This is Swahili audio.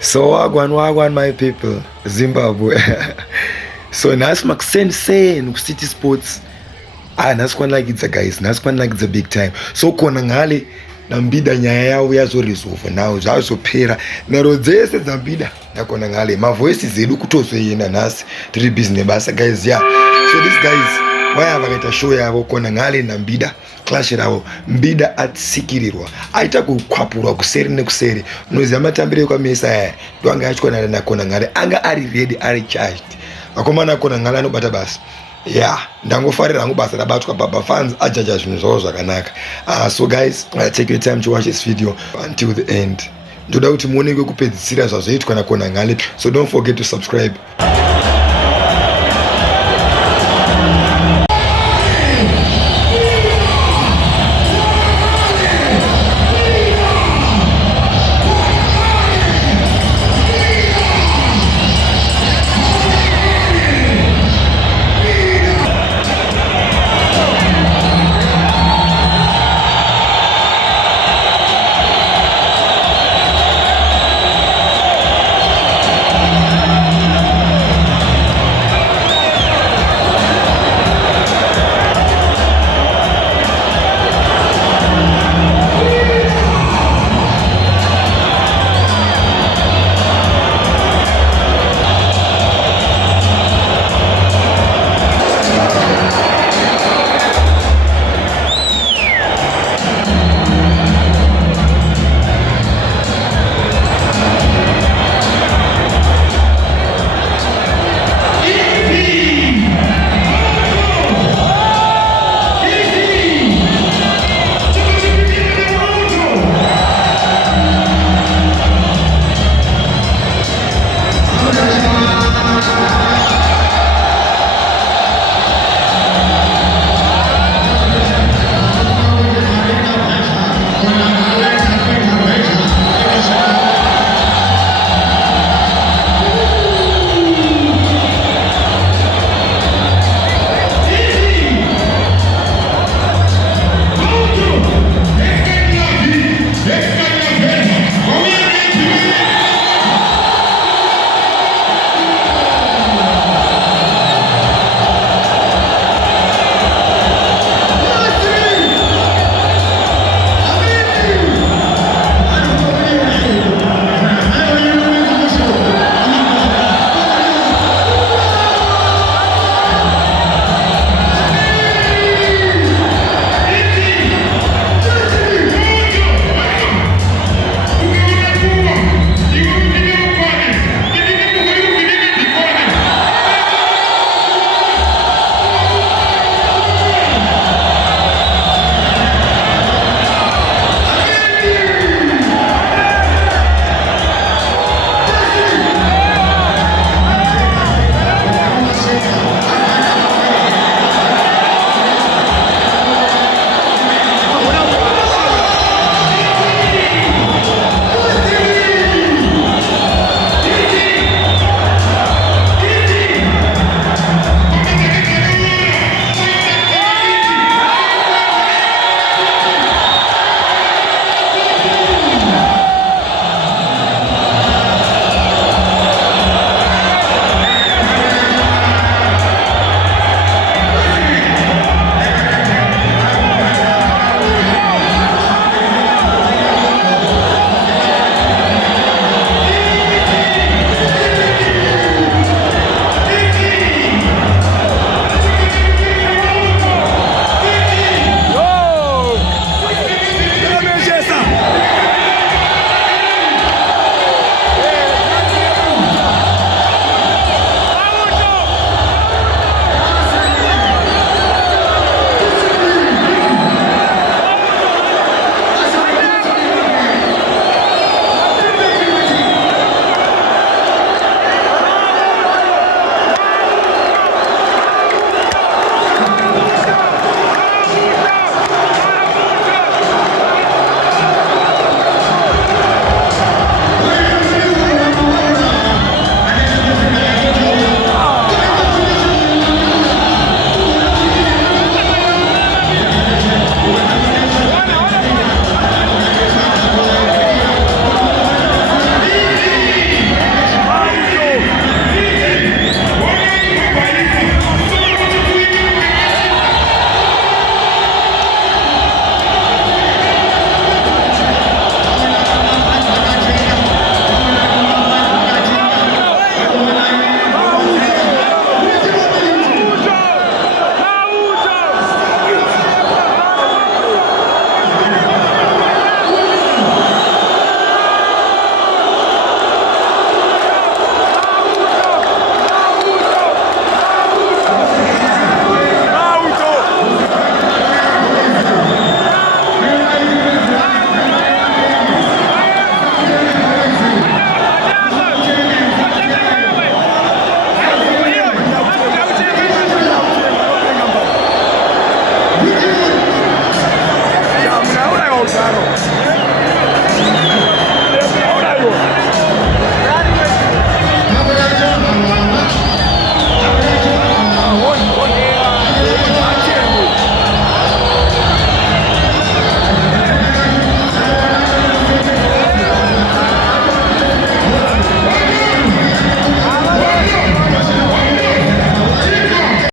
So wagwan my people, Zimbabwe. So nasi makuseni City Sports. Nasikwanakidza guys, nasikwanakidza big time. So kona ngale nambida nyaya yawo yazoresolve nawo zvazopera naro dzese dzambida nakona ngale mavoice zedu kutozoenda nasi tiri busy nebasa guys. Yeah, so these guys waya vakaita show yavo kona ngale nambida clash ravo mbida atsikirirwa aita kukwapurwa kuseri nekuseri. Munoziva matambiro ekwamesa aya ndoanga achikona nakona ngale anga ari ready ari charged. Vakomana kona ngale anobata basa. Yeah, ndangofarira hangu basa rabatwa baba fans ajaja zvinhu zvavo zvakanaka. So guys, take your time to watch this video until the end. Ndoda kuti muone kupedzisira zvazvoitwa nakona ngale, so don't forget to subscribe.